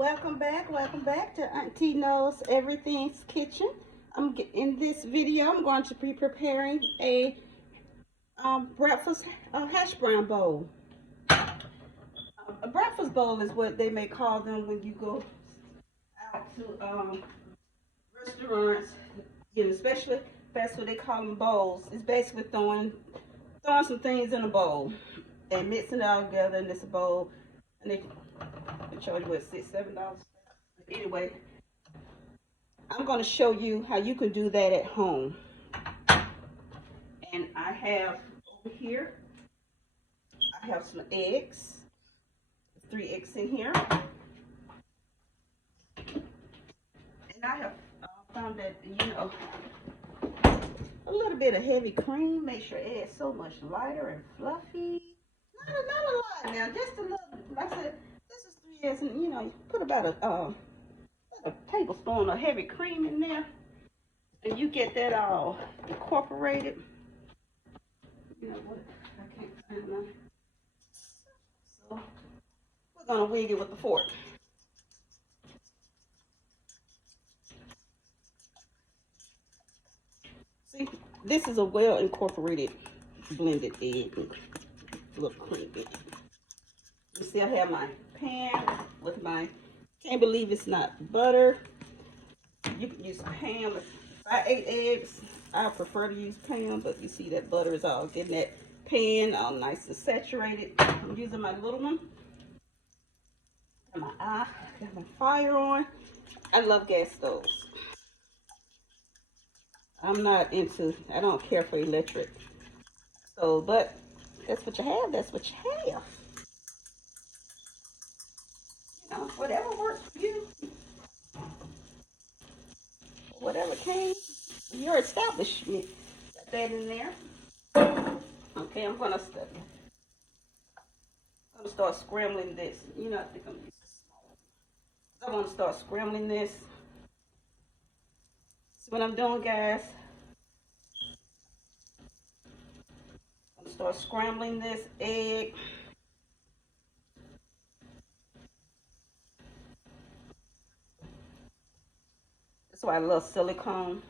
Welcome back to Auntie Knows Everything's Kitchen. In this video, I'm going to be preparing a breakfast hash brown bowl. A breakfast bowl is what they may call them when you go out to restaurants, especially that's what they call them, bowls. It's basically throwing some things in a bowl and mixing it all together in this bowl, and they charge you what, $6-7. Anyway, I'm going to show you how you can do that at home. And I have over here, I have some eggs, 3 eggs in here, and I have found that, a little bit of heavy cream makes your eggs so much lighter and fluffy. Not a lot now, just a little. Like I said, this is 3 eggs, and you put about a tablespoon of heavy cream in there, and you get that all incorporated. You know what? I can't find none. So we're gonna wing it with the fork. See, this is a well incorporated blended egg. Look cream. You see, I have my pan with my. Can't believe it's not butter. You can use ham. If I ate eggs, I prefer to use pan, but you see that butter is all getting that pan all nice and saturated. I'm using my little one. Got my fire on. I love gas stoves. I don't care for electric stove, but that's what you have, that's what you have. Whatever works for you. Whatever came from your establishment. Got that in there. Okay, I'm gonna start scrambling this. I think I'm gonna use this small. I'm gonna start scrambling this. See what I'm doing, guys? I'm gonna start scrambling this egg. That's why I love silicone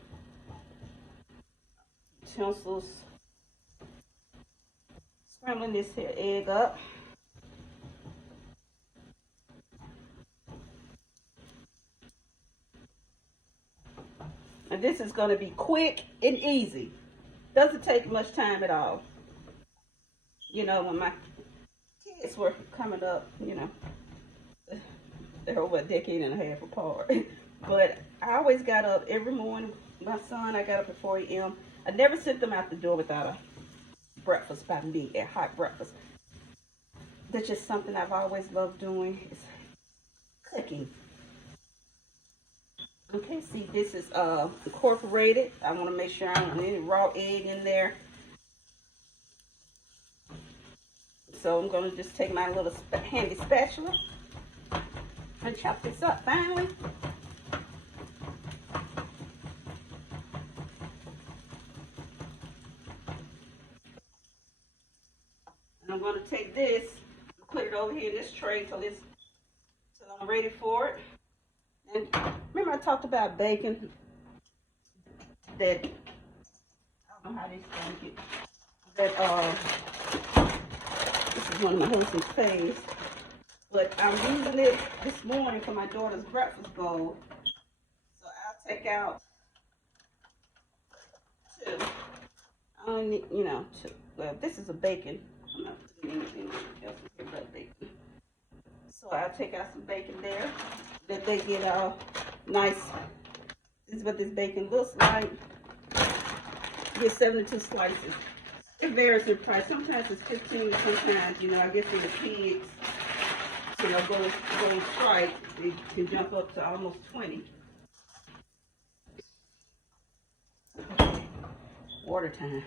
utensils. Scrambling this here egg up. And this is going to be quick and easy. Doesn't take much time at all. When my kids were coming up, they're over a decade and a half apart. But I always got up every morning. My son, I got up at 4 a.m. I never sent them out the door without a breakfast by me, a hot breakfast. That's just something I've always loved doing, is cooking. Okay, see, this is incorporated. I want to make sure I don't have any raw egg in there. So I'm going to just take my little handy spatula and chop this up finely. And I'm going to take this and put it over here in this tray till I'm ready for it. And remember I talked about bacon, that, I don't know how this is going to get, that, this is one of my husband's faves, but I'm using it this morning for my daughter's breakfast bowl. So I'll take out 2. I don't need, 2. Well, this is a bacon. I'm not putting anything else in here but bacon. So I'll take out some bacon there. That they get nice. This is what this bacon looks like. You get 72 slices. It varies in price. Sometimes it's 15, sometimes, I guess for the kids, go strike, it can jump up to almost 20. Okay. Water time.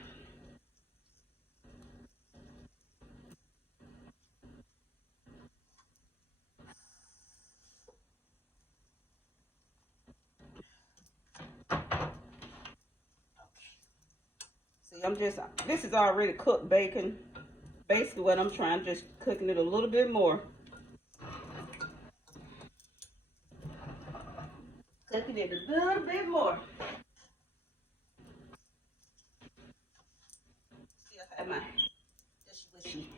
This is already cooked bacon. Basically what I'm trying, just cooking it a little bit more. cooking it a little bit more. Still have my wishy-washy.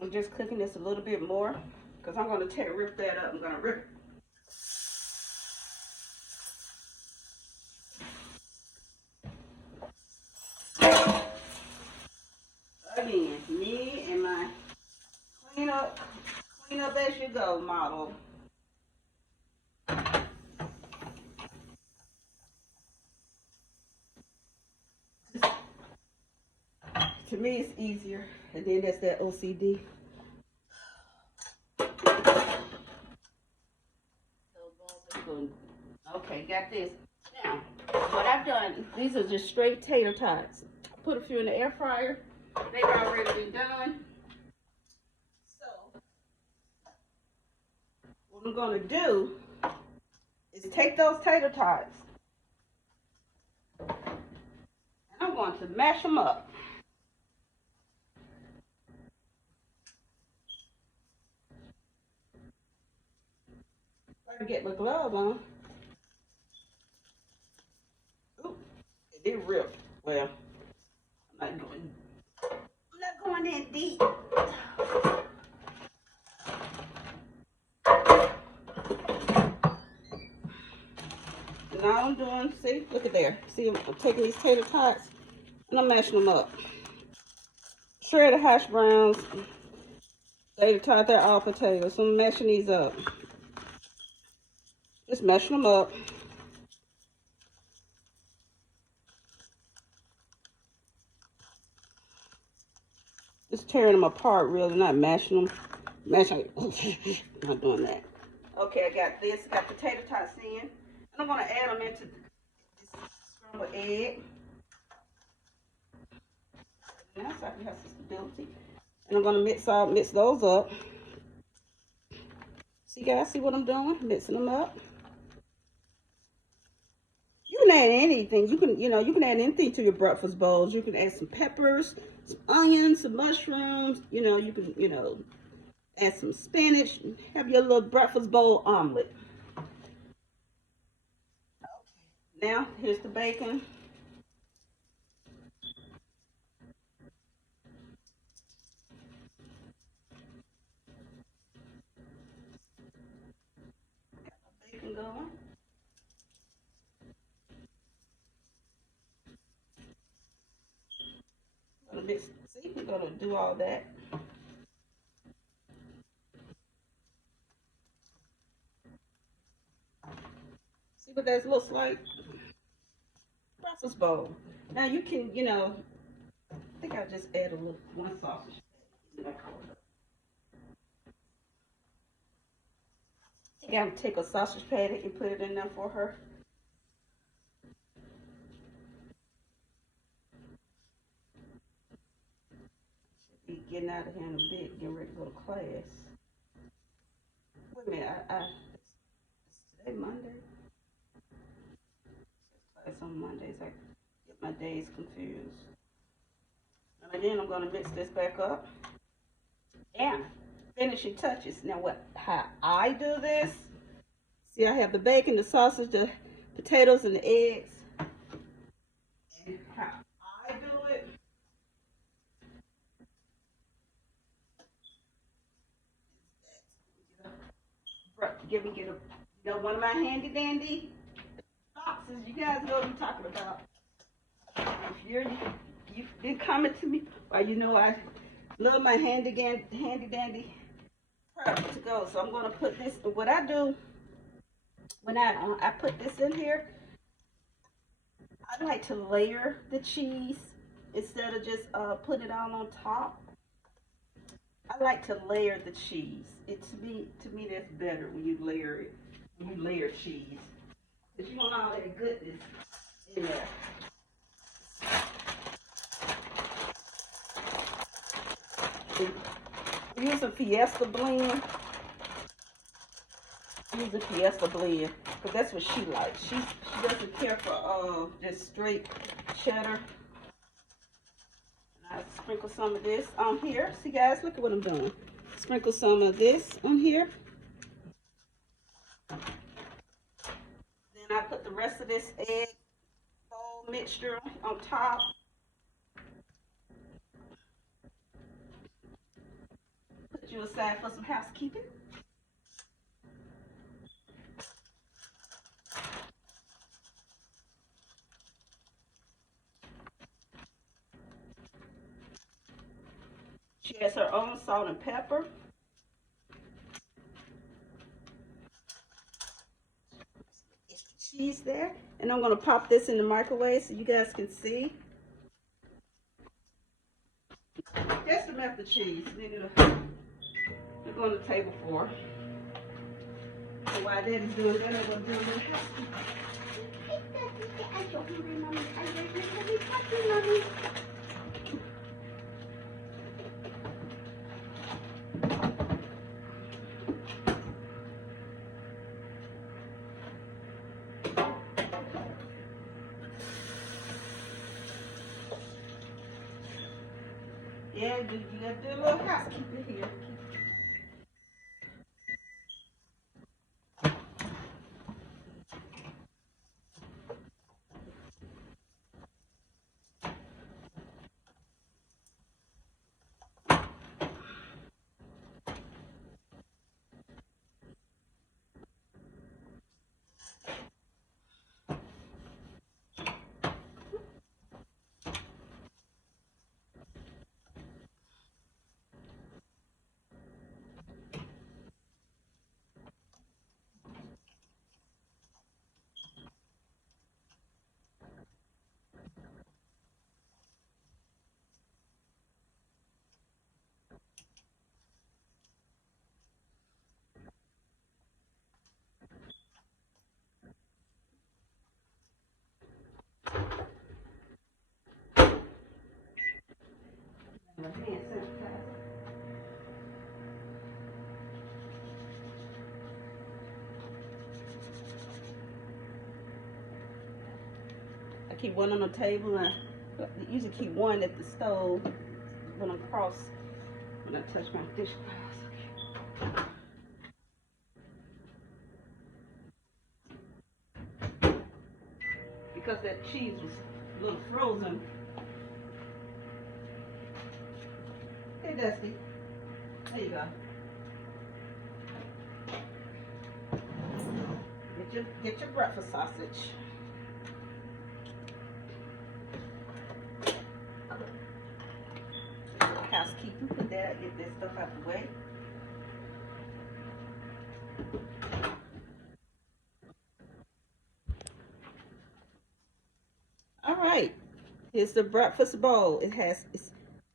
I'm just cooking this a little bit more because I'm going to rip that up. I'm going to rip it. Again, me and my clean up as you go model. To me, it's easier, and then that's that OCD. Okay, got this. Now, what I've done, these are just straight tater tots. I put a few in the air fryer. They've already been done. So, what I'm going to do is take those tater tots, and I'm going to mash them up. I get my glove on. Ooh, it did rip. Well, I'm not going in deep. And all I'm doing, see, look at there. See, I'm taking these tater tots and I'm mashing them up. Shredded hash browns, tater tot, they're all potatoes. So I'm mashing these up. Just mashing them up. Just tearing them apart, really, not mashing them. Mashing, not doing that. Okay, I got this. Got the tater tots in. And I'm going to add them into this scrambled egg. Now, so I can have some stability. And I'm going to mix those up. See, guys, see what I'm doing? Mixing them up. You can add anything. You can add anything to your breakfast bowls. You can add some peppers, some onions, some mushrooms. You can, add some spinach. Have your little breakfast bowl omelet. Okay. Now, here's the bacon. Got my bacon going. See, we're going to do all that. See what that looks like? Breakfast bowl. Now you can, I think I'll just add one sausage. I think I'll take a sausage patty and put it in there for her. Getting out of here in a bit, getting ready to go to class. Wait a minute, is today Monday? Class on Mondays, I get my days confused. And again, I'm going to mix this back up. And finishing touches. Now, how I do this? See, I have the bacon, the sausage, the potatoes, and the eggs. And how I do it. Get one of my handy dandy boxes. You guys know what I'm talking about. If you've been coming to me, or I love my handy dandy product to go. So I'm gonna put this. What I do when I put this in here, I like to layer the cheese instead of just putting it all on top. I like to layer the cheese. To me that's better when you layer it. When you layer cheese, because you want all that goodness in there. Use a Fiesta blend. Use a Fiesta blend, because that's what she likes. She doesn't care for just straight cheddar. I sprinkle some of this on here. See, guys, look at what I'm doing. Sprinkle some of this on here. Then I put the rest of this egg bowl mixture on top. Put you aside for some housekeeping. She has her own salt and pepper. Cheese there. And I'm going to pop this in the microwave so you guys can see. Just to melt the cheese. Then it'll go on the table for her. So while Daddy's doing that, I'm going to do a little housekeeping. Yeah, you gotta do a little housekeeping here. I keep one on the table, and I usually keep one at the stove when I'm when I touch my dish glass. Because that cheese was a little frozen. Hey, Dusty. There you go. Get your breakfast sausage. Housekeeping, put that, get this stuff out the way. All right, here's the breakfast bowl. It has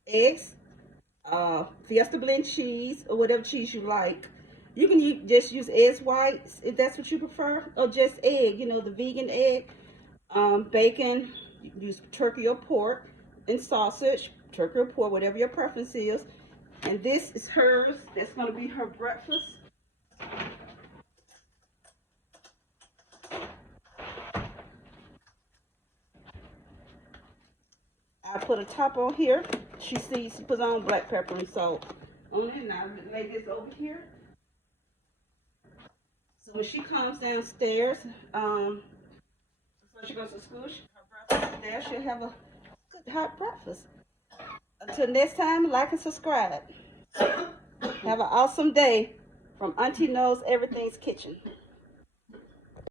eggs, Fiesta blend cheese, or whatever cheese you like. You can just use eggs whites if that's what you prefer, or just egg, you know, the vegan egg, bacon, you can use turkey or pork, and sausage, turkey or pork, whatever your preference is. And this is hers. That's going to be her breakfast. I put a top on here. She puts on black pepper and salt on it. Now lay this over here. So when she comes downstairs, before she goes to school, her breakfast is there. She'll have a good hot breakfast. Until next time, like and subscribe. Have an awesome day from Auntie Knows Everything's Kitchen.